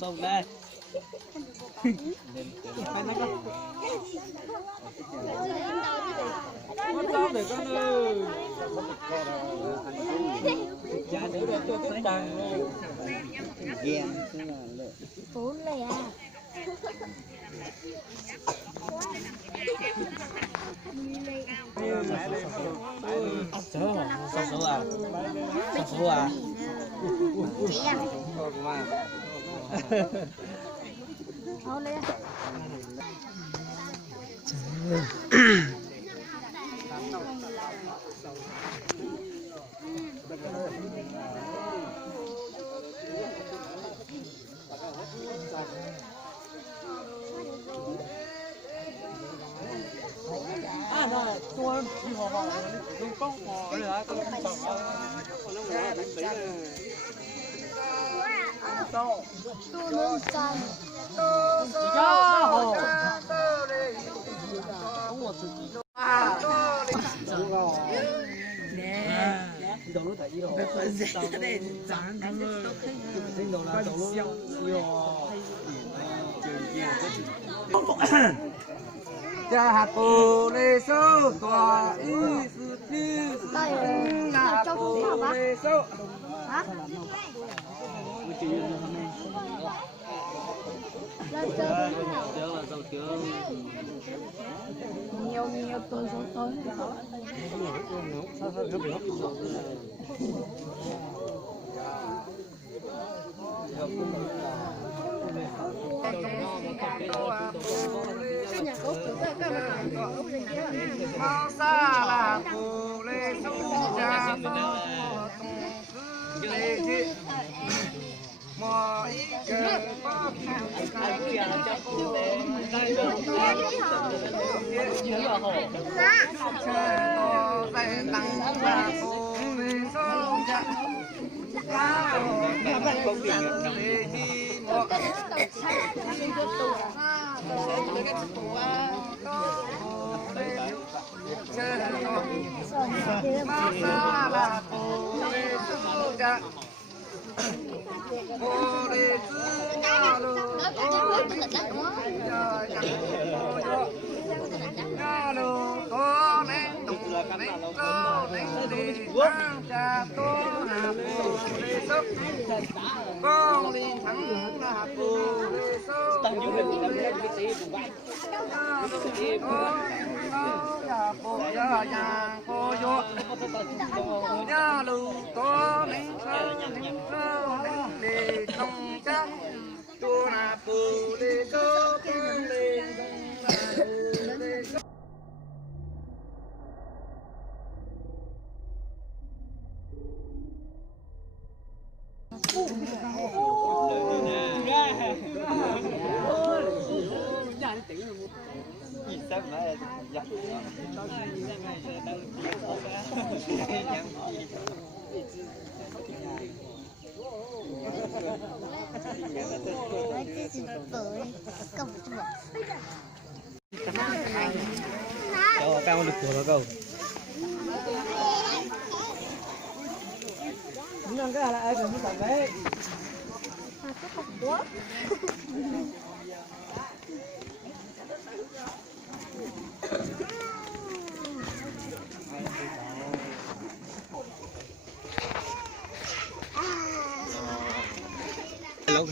Không đây. Con để con ơi. Ghen thế là lợi. Bốn này à. Số à? Số à? Số à? Chị à? Mà. Thôi lên. À nó tôi đi họ đi bóng họ rồi hả? Con chồng con nó ngồi đánh đấy rồi. Tôi muốn chăn. Cho. nè Đầu nó thấy gì rồi? phải dễ để dán thằng Trên đầu là đầu nó cha hạt bồ lê sâu tòa y sư thi là bồ lê sâu Hả? Lên chơi thế nào? Chơi là sao chơi? Nhiều tôi số tối. Cái nhà cốt chủ cái mà cốt lên kia. Mau xa là bồ lê sâu cha lê chi mò ý cơ có bồ đề sư nhà lô nhà lô có nén tục nén tô nén đi sang cha tô hà bồ đề sốc con đi thắng là bồ đề sốc nhà bồ nhà cô vô nhà lô có nén tô nén đi trong trắng tô là bồ đề sốc con đi tao được của nó đâu? Nâng cái là ai cũng tặng đấy. Lâu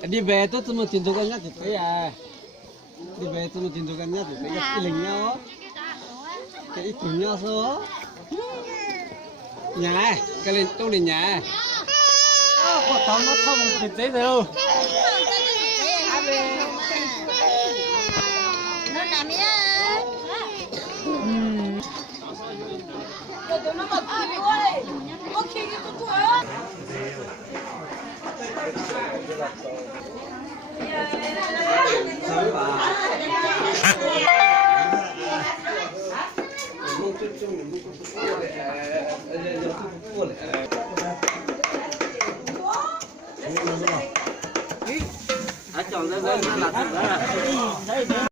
cái đi về tôi một tiền cho con nhá thì thấy à đi về tôi một tiền cho con nhá thì thấy cái lình nhau cái ít cùng nhau số nhà cái lên tôi lên nhà có tao nó không thực tế đâu Nó làm gì á? Nó bật cười ơi. Có khi cái con cười á. chọn ra dân là thật